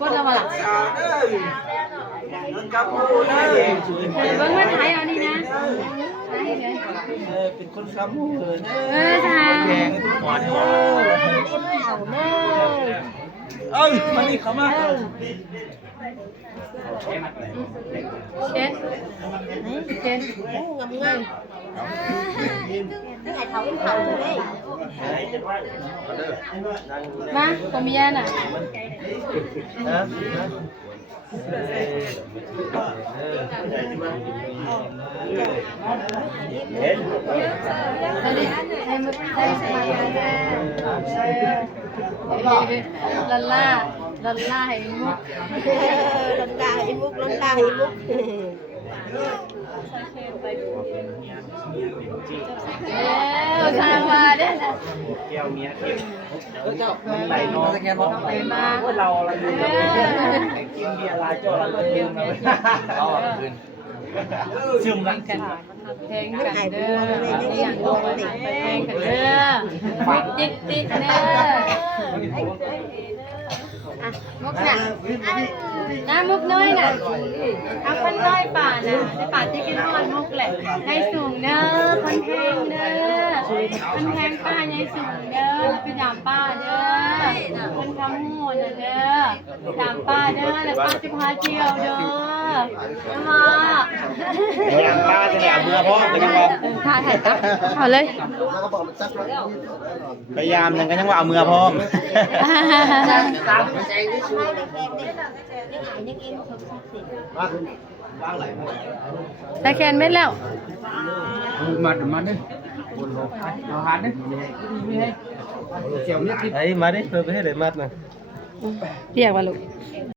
ก็เรามาหลักเบิ้งว่าไทยเอานี่นะเป็นคนซ้ำหูเลยนะ ทาง แกงหวานหวานมานี่เขามา เช็ดงามง่ายมาผมมีแย่น่ะลันล่าให้มุกลันล่าให้มุกทางมาเด้อแก้วเมียเก็บเจ้าไหลน้องไหลมาเราอยู่กินเบียร์ลายจ่อเราลืมเราคืนซึมกันแพงกันเด้ออย่างโดนติดแพงกันเด้อติ๊กเด้อมุกน่ะมุกน้อยน่ะเอาคนน้อยป่าน่ะในป่าที่กินทอดมุกแหละให้สูงเด้อคนแพงเด้อคนแพงป้าให้สูงเด้อแล้วไปดามป้าเด้อคนทำหัวน่ะเด้อดามป้าเด้อแล้วป้าจะพาเที่ยวเด้อมา อย่างป้าจะได้เอาเมื่อพ่อก็ยังบอก ถ่ายเอาเลย พยายามยังก็ยังว่าเอาเมื่อพ่อม แต่แคนเม็ดแล้ว มาดิเอาหันดิเกี่ยวเนี่ยไอ้มาดิเพิ่มไปให้เลยมัดนะ เรียกว่าลูก